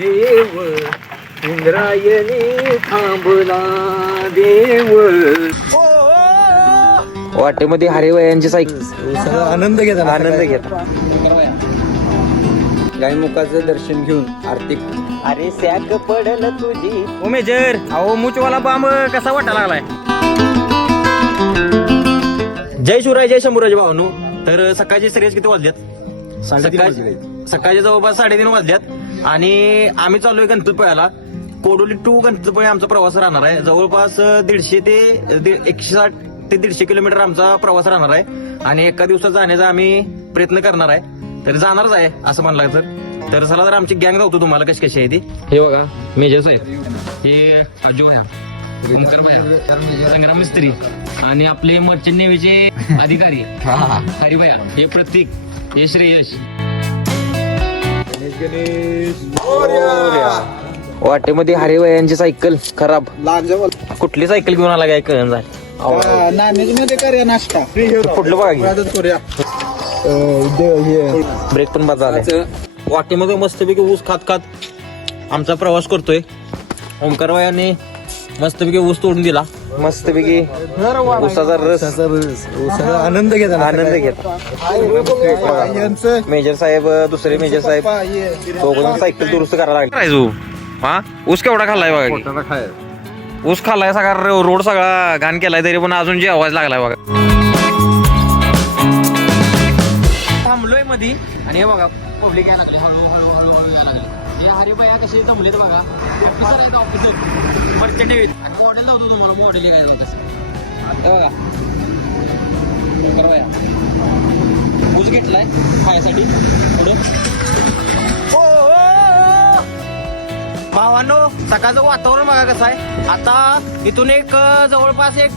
देव इंद्रायणी थांबला देव. वाटेमध्ये हरिवयांची सायकल आनंद घेता आनंद घेता गायमुखाचं दर्शन घेऊन आर्थिक अरे सॅक पडल तुझी. ओ मेजर अहो मुचवाला बांब कसा वाटा लागलाय? जय शिवराय जय शंभूराज भावानू. तर सकाळचे सिरियस किती वाजल्यात सकाळी- सकाळचे जवळपास साडेतीन वाजल्यात आणि आम्ही चाललोय गणपतपुळ्याला. कोडोली टू गणपतपुळे आमचा प्रवास राहणार आहे. जवळपास दीडशे ते दीड- एकशे साठ ते दीडशे किलोमीटर आमचा प्रवास राहणार आहे. आणि एका दिवसात जाण्याचा आम्ही प्रयत्न करणार आहे. तर जाणारच आहे असं म्हणलं तर. तर चला तर आमची गँग जाऊ तुम्हाला कशी कशी आहे ती. हे बघा मेजर साहेब हे अजू संग्राम मिस्त्री आणि आपले मर्चंट नेव्हीचे अधिकारी हरिभया हे. प्रतीक हे श्रेयश वाटेमध्ये हरिवयांची सायकल खराब. कुठली सायकल घेऊन आला काय कळण झालं? मध्ये करूया नाश्ता. कुठलं बघा की. करूया. ब्रेक पण झाला वाटेमध्ये मस्तपैकी ऊस खात खात आमचा प्रवास करतोय. ओंकार भयाने मस्तपैकी ऊस तोडून दिला. मस्तपैकी उसाचा रस. आनंद घेता आनंद घेता. मेजर साहेब दुसरे मेजर साहेब. दोघं सायकल दुरुस्त करायला लागले. हा? ऊस केवढा खाल्लाय बघा ऊस खाल्लाय सगळा रोड सगळा घाण केलाय तरी पण अजून जे आवाज लागलाय बघा. थांबलोय मधी. आणि हे बघा पब्लिक यायला लागली हळू कसे जमलेत बघा. ऑफिसर आणि मॉडेल लावतो तुम्हाला मॉडेल काय कसं हे बघा. ओंकार भैया. ऊस घेतलाय खायसाठी. भावानो सकाळचं वातावरण बघा कसं आहे. आता इथून एक जवळपास एक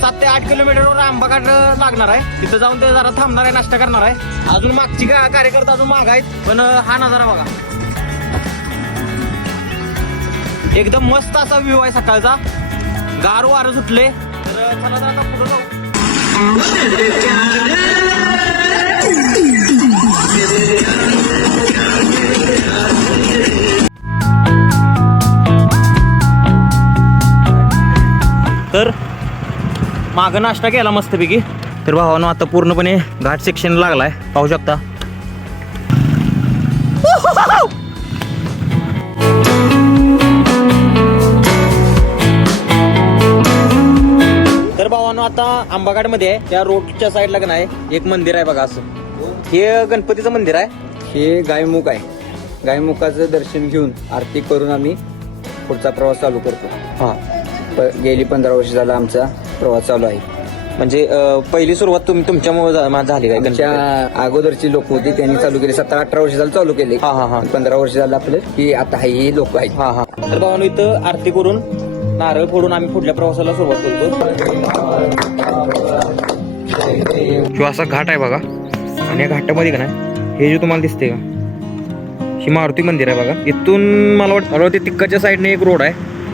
सात ते आठ किलोमीटरवर आंबाघाट लागणार आहे. तिथं जाऊन ते जरा थांबणार आहे नाश्ता करणार आहे. अजून मागची कार्यकर्ता अजून माग आहेत पण हा नजारा बघा. एकदम मस्त असा व्ह्यू आहे सकाळचा. गार वारं सुटले. तर चला आता जाऊ. तर मागं नाश्ता केला मस्तपैकी. तर भावानं आता पूर्णपणे घाट सेक्शन लागलाय. पाहू शकता. आता आंबाघाटमध्ये आहे. त्या रोडच्या साईडला का नाही एक मंदिर आहे बघा असं. हे गणपतीचं मंदिर आहे. हे गायमुख आहे. गायमुखाचं दर्शन घेऊन आरती करून आम्ही पुढचा प्रवास चालू करतो. हा. प- गेली पंधरा वर्ष झाला आमचा प्रवास चालू आहे. म्हणजे अं, पहिली सुरुवात तुम्ही तुमच्यामुळे झा- झाली काय आमच्या गणपती अगोदरची लोक होती त्यांनी चालू केले. सतरा अठरा वर्ष झालं चालू केले. हा हा हा. पंधरा वर्ष झालं आपलं की आता हे लोक आहेत. हा हा. तर भावानं इथं आरती करून नारळ फोडून आम्ही पुढल्या प्रवासाला सुरुवात करतो किंवा असा घाट आहे बघा आणि या घाटामध्ये का नाही हे जे तुम्हाला दिसते का ही मारुती मंदिर आहे बघा. इथून मला वाटतं मला वाटतं तिकडच्या साईडने एक रोड आहे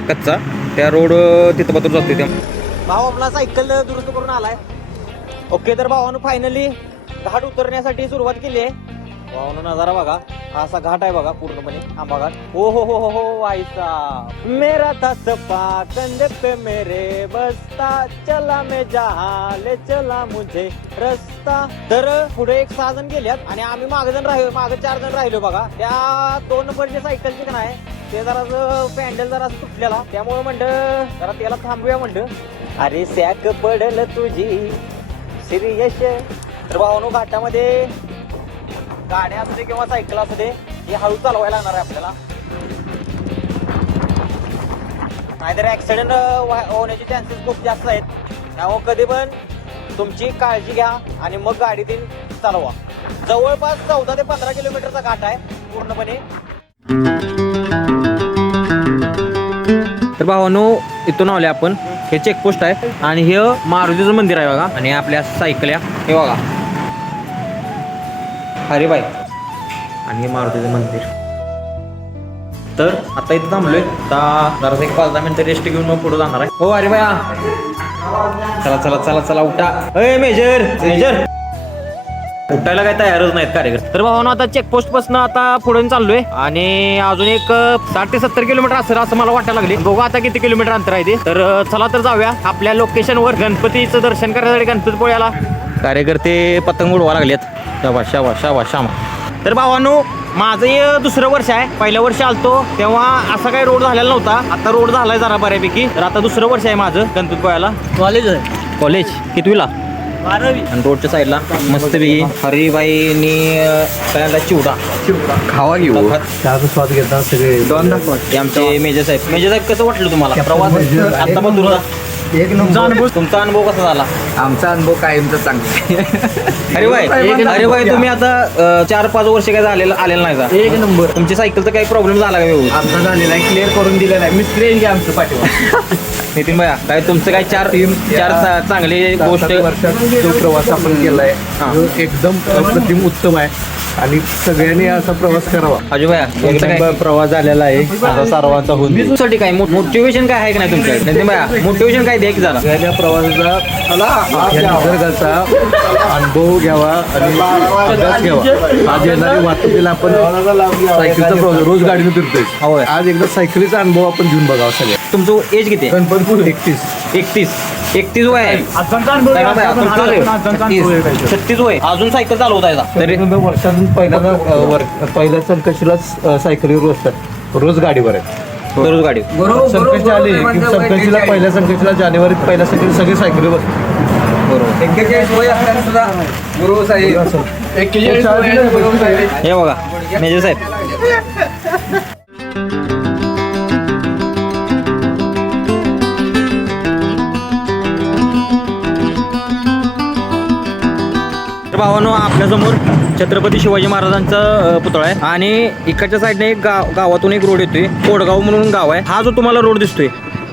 कच्चा. त्या रोड तिथं बदल जातो त्या भाऊ आपला सायकल दुरुस्त करून आलाय. ओके तर भावानं फायनली घाट उतरण्यासाठी सुरुवात केली आहे. भावानं नजारा बघा. हा असा घाट आहे बघा पूर्णपणे आंबा घाट. हो हो हो हो हो आईसा. मेरा था सपा कंधे पे मेरे बसता. चला मे जहाले चला मुझे रस्ता. तर पुढे एक सहा जण गेल्यात आणि आम्ही मागे जण राहिलो मागे चार जण राहिलो बघा. त्या दोन नंबरच्या सायकल चिकन आहे ते जरा पॅन्डल जरा तुटलेला. त्यामुळे म्हणलं जरा त्याला थांबूया म्हणलं. अरे सॅक पडल तुझी. सिरियस तर भावानो घाटामध्ये गाड्या असू दे किंवा सायकल असू दे हे हळू चालवायला लागणार आहे आपल्याला. नाहीतर ऍक्सिडेंट होण्याचे चान्सेस खूप जास्त आहेत. त्यामुळे कधी पण तुमची काळजी घ्या आणि मग गाडीतील चालवा. जवळपास चौदा ते पंधरा किलोमीटरचा घाट आहे पूर्णपणे. तर भावानो इथून आले आपण. हे चेकपोस्ट आहे आणि हे मारुतीचं मंदिर आहे बघा. आणि आपल्या सायकल्या हे बघा. अरे बाय आणि हे मारुतीचं मंदिर. तर आता इथं थांबलोय. आता जरा एक पाच दहा मिनिटं रेस्ट घेऊन मग पुढे जाणार आहे. हो अरे बाया. चला चला चला चला उठा. अय मेजर मेजर. उठायला काही तयारच नाहीत कार्यकर्ते तर भावानं आता चेकपोस्टपासून आता पुढे चाललोय. आणि अजून एक साठ ते सत्तर किलोमीटर असेल असं मला वाटायला लागले. बघू आता किती किलोमीटर अंतर आहे ते. तर चला तर जाऊया. आपल्या लोकेशनवर गणपतीचं दर्शन करण्यासाठी गणपतीपुळ्याला कार्यकर्ते पतंग उडवा लागलेत. शाबाश शाबाश शाबाश शामा. तर भावानो माझं हे दुसरं वर्ष आहे. पहिल्या वर्षी आलतो तेव्हा असा काही रोड झालेला नव्हता. आता रोड झालाय जरा बऱ्यापैकी. तर आता दुसरं वर्ष आहे माझं गणपतीपुळ्याला. कॉलेज आहे. कॉलेज कितवीला? बारावी. आणि रोडच्या साईडला? मस्तपैकी हरिबाईनी पहिल्यांदा चिवडा. खावा घेऊ. चहाचा स्वाद घेतात सगळे. दोन हे आमचे मेजर साहेब. मेजर साहेब कसं वाटलं तुम्हाला? प्रवास? आता पण एक नंबर. तुमचा अनुभव कसा झाला? आमचा अनुभव कायमचा चांगला. अरे भाई अरे भाई तुम्ही आता अं, चार पाच वर्ष काय झालेलं आलेलं नाही का? एक नंबर. तुमच्या सायकलचा काही प्रॉब्लेम झाला का व्यवस्थित? आमचा झालेला आहे. क्लिअर करून दिलेला आहे. मिस्त्री आमचं पाठीवर नितीन भैया काय तुमचं काय चार चार चा- चांगली गोष्ट वर्षात जो प्रवास आपण केलाय हा. तो एकदम अप्रतिम उत्तम आहे. आणि सगळ्यांनी असा प्रवास करावा. अजय भैया एक तुमचं काय? नंबर प्रवास झालेला आहे. आता सर्वांचा होऊन. साठी काय? मोटिवेशन काय आहे की नाही तुमचं नितीन भैया मोटिवेशन काय द्या की जरा. प्रवासाचा या निसर्गाचा अनुभव घ्यावा आणि अभ्यास घ्यावा. आज येणारी वाहतुकीला आपण सायकलचा प्रवास रोज गाडीने फिरतोय. होय. आज एकदा सायकलीचा अनुभव आपण घेऊन बघावा सगळ्या. तुमचं एज किती आहे? गणपतीपूर एकतीस. एकतीस. एकतीस वय आहे. छत्तीस वय. अजून सायकल चालवत आहे का? तरी वर्षातून पहिल्यांदा पहिल्या संकशीलाच अ, सायकलीवर बसतात. रोज गाडीवर आहे दररोज गाडी. संकष्टी आली. की संकष्टीला पहिल्या संकष्टीला जानेवारीत पहिल्या संकष्टी सगळे सायकलीवर बसतात. हे बघा मेजर साहेब. भावानो आपल्यासमोर छत्रपती शिवाजी महाराजांचा पुतळा आहे. आणि इकडच्या साईडने एक गाव गावातून एक रोड येतोय. कोडगाव म्हणून गाव आहे. हा जो तुम्हाला रोड दिसतोय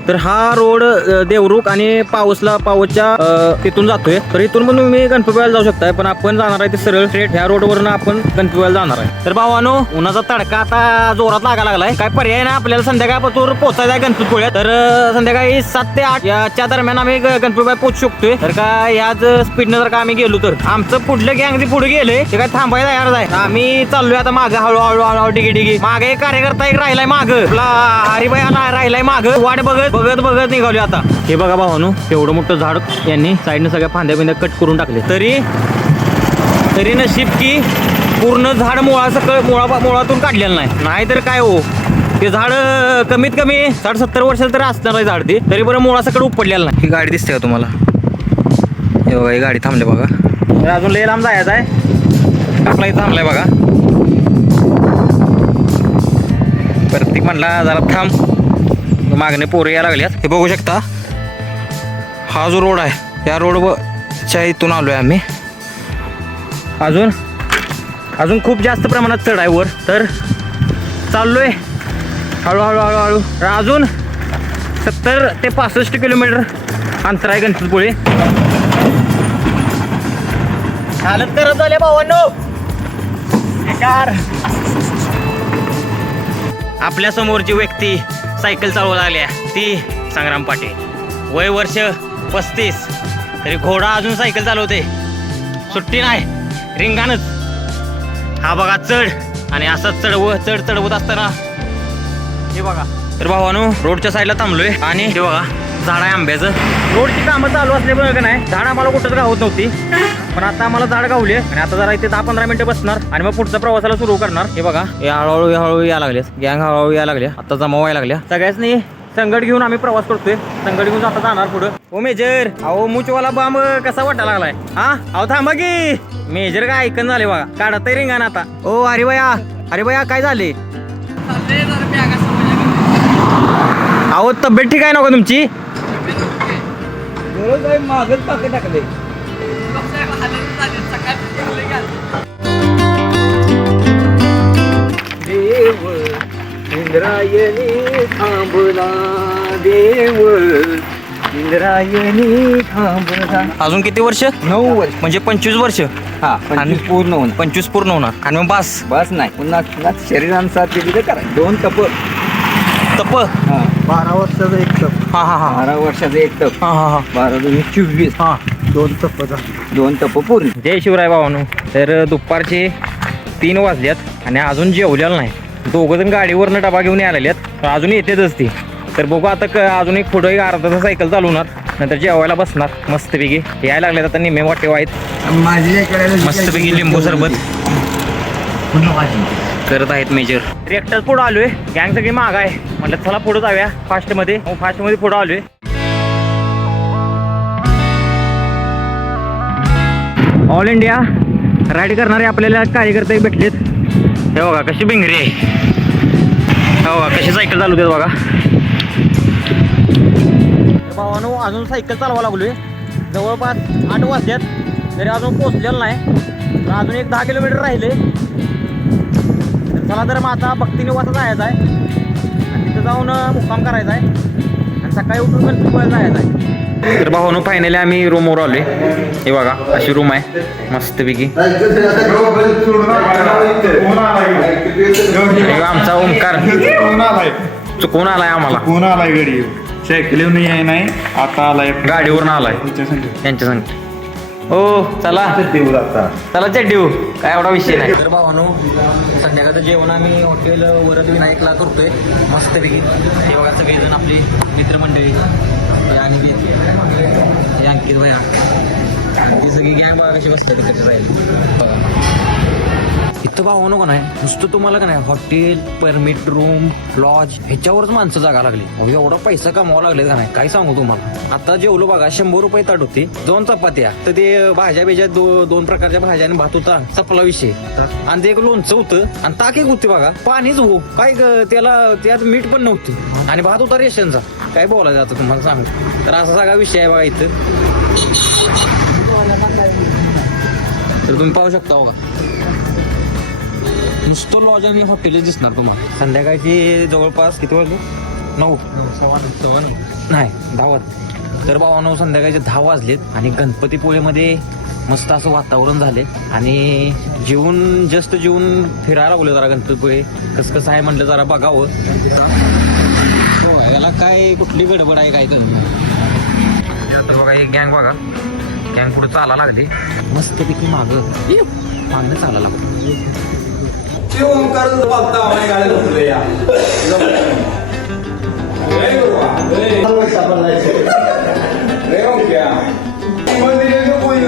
तर हा रोड देवरुख आणि पाऊसला पाऊसच्या तिथून जातोय. तर इथून पण तुम्ही गणपतीला जाऊ शकताय पण आपण जाणार आहे ते सरळ स्ट्रेट ह्या रोडवरून आपण गणपतीला जाणार आहे. तर भावानो उन्हाचा तडका आता जोरात लागा लागलाय. काय पर्याय नाही आपल्याला संध्याकाळपासून पोहोचायचं आहे गणपतीपुळे तर संध्याकाळी सात ते आठ याच्या दरम्यान आम्ही ग- पोहोचू शकतोय. तर का याच स्पीडनं जर का आम्ही गेलो तर. आमचं पुढलं गँग जे पुढे गेले ते काय थांबायला तयार आहे. आम्ही चाललोय आता मागं हळूहळू हळूहळू डिगी डिगी. मागे एक कार्यकर्ता एक राहिलाय माग. आपला हरिभाई आला राहिलाय माग. वाट बघत बघत बघत निघालो आता. हे बघा भावानू एवढं मोठं झाड यांनी साईडनं सगळ्या फांद्या बिंद्या कट करून टाकले. तरी तरी नशीब की पूर्ण झाड मुळा सकळ मुळा मुळातून काढलेलं नाही. नाहीतर काय हो? ते झाड कमीत कमी साठ सत्तर वर्षाचं तरी असणार आहे झाड ते. तरी बरं मुळा सकळ उपडलेलं नाही. ही गाडी दिसते का तुम्हाला? हे बघा ही गाडी थांबली बघा. तर अजून लय लांब जायचं आहे. आपला इथं थांबलाय बघा. प्रत्येक म्हणला जरा थांब. मागणे पोरं यायला लागल्यात. हे बघू शकता. हा जो रोड आहे या रोडच्या इथून आलो आहे आम्ही. अजून अजून खूप जास्त प्रमाणात चढ आहे वर. तर चाललोय. हळूहळू हळूहळू. अजून सत्तर ते पासष्ट किलोमीटर अंतर आहे गणपतीपुळे. हालत करत झाले भावांनो. आपल्या समोरची व्यक्ती सायकल चालवत लागल्या ती संग्राम पाटील. वय वर्ष पस्तीस. तरी घोडा अजून सायकल चालवते. सुट्टी नाही. रिंगाणच हा बघा चढ. आणि असंच चढव चढ चढवत असताना हे बघा. तर भावानो रोडच्या साईडला थांबलोय. आणि हे बघा झाड आहे आंब्याचं. रोडची कामं चालू असल्यामुळे का नाही झाड आम्हाला कुठंच गावत नव्हती. पण आता आम्हाला झाड गावली आणि आता जरा इथे दहा पंधरा मिनिटं बसणार आणि मग पुढच्या प्रवासाला सुरू करणार. हे बघा हे हळूहळू हळूहळू या लागले गँग हळूहळू या लागल्या. आता जमा व्हायला लागल्या. सगळ्याच संगट घेऊन आम्ही प्रवास करतोय. संगट घेऊन आता जाणार पुढं. ओ मेजर अहो मुचवाला बांब कसा वाटायला लागलाय? हा? अहो थांबा की. मेजर काय ऐकन झाले बघा. काढत रिंगाण आता. ओ अरे बया अरे बया काय झाले अहो तब्येत ठीक आहे ना का तुमची मागच पाके टाकले. देव इंद्रायणी थांबला देव. इंद्रायणी थांबला. अजून किती वर्ष? नऊ वर्ष. म्हणजे पंचवीस वर्ष? हा पंचवीस पूर्ण होणार. पंचवीस पूर्ण होणार. आणि मग बास? बस नाही. पुन्हा पुन्हा शरीरानुसार ते तिथे करायचं दोन तप. तप? हा. बारा वर्षाचा एक तप. हा हा हा. बारा वर्षाचा एक तप. हा हा हा. बारा दोन चोवीस. हा. दोन तप दोन तप पूर्ण. जय शिवराय भावानो. तर दुपारचे तीन वाजल्यात आणि अजून जेवलेलं नाही. दोघं जण गाडीवरनं डबा घेऊन यायला तर अजून येतेच ती तर बघू आता क अजून एक पुढं एक अर्धा तास सायकल चालवणार नंतर जेवायला बसणार. मस्तपैकी. यायला लागले आता निम्मे वाटे आहेत मस्तपैकी लिंबू सरबत. करत आहेत मेजर एकटाच पुढं आलोय. गँग सगळी माग आहे. म्हटलं चला पुढं जाऊया. फास्टमध्ये. फास्टमध्ये पुढं आलोय. ऑल इंडिया राईड करणारे आपल्याला कार्यकर्ते भेटलेत. हे बघा कशी भिंगरी आहे. हे बघा कशी सायकल चालू देत बघा. भावानो अजून सायकल चालवा लागलोय. जवळपास आठ वाजल्यात. तरी अजून पोचलेलं नाही. तर अजून एक दहा किलोमीटर राहिले चला तर मग आता भक्ती निवासा जायचं आहे. आणि तिथं जाऊन मुक्काम करायचा आहे. आणि सकाळी उठून गणपतीपुळ्याला जायचं आहे. तर भावानो फायनली आम्ही रूमवर आलोय. हे बघा अशी रूम आहे. मस्तपैकी. आमचा ओंकार. चुकून आलाय आम्हाला. कोण आलाय गडी सायकल येऊन याय नाही. आता आलाय. गाडीवरून आलाय. तुमच्या संग. हो चला. चला चड्डीव काय एवढा विषय नाही. तर भावानो संध्याकाळचं जेवण आम्ही हॉटेल वरद विनायकला करतोय. मस्तपैकी. हे बघा सगळेजण आपली मित्रमंडळी. आणि ते. अंकित भैया. आणि ती सगळी गॅग बघा कशी बसते तिकडे राहील बघा. इथं भावानो का नाही. नुसतं तुम्हाला का नाही हॉटेल परमिट रूम लॉज ह्याच्यावरच माणसं जागा लागली. एवढा पैसा कमावा लागले का नाही? काय सांगू तुम्हाला? आता जेवलो बघा शंभर रुपये ताट होते. दोन चपात्या. तर ते भाज्या बिज्या दोन प्रकारच्या भाज्या आणि भात होता. सपला विषय. आणि ते एक लोणचं होतं. आणि ताक एक होती बघा. पाणीच हो. काय त्याला त्यात मीठ पण नव्हतं. आणि भात होता रेशनचा. काय बोलायचं आता तुम्हाला सांगू? तर असा सगळा विषय आहे बघा इथं. तर तुम्ही पाहू शकता बघा. नुसतं लॉज आणि हॉटेल दिसणार तुम्हाला. संध्याकाळची जवळपास किती वाजले? नऊ. नाही दहा वाजले. तर भावानो संध्याकाळचे दहा वाजलेत आणि गणपतीपुळेमध्ये मस्त असं वातावरण झाले आणि जेवून जस्ट जेवून फिरायला लागलो जरा गणपतीपुळे. कसं कसं आहे म्हटलं जरा बघावं. याला काय कुठली गडबड आहे काय तर तर बघा एक गँग बघा. गँग पुढे चाला लागली. मस्तपैकी मागं. मागणं ते ओंकारच बघता आम्ही गाडी धुतले या जय गोवा रे ओंक्या मग दिले कोणी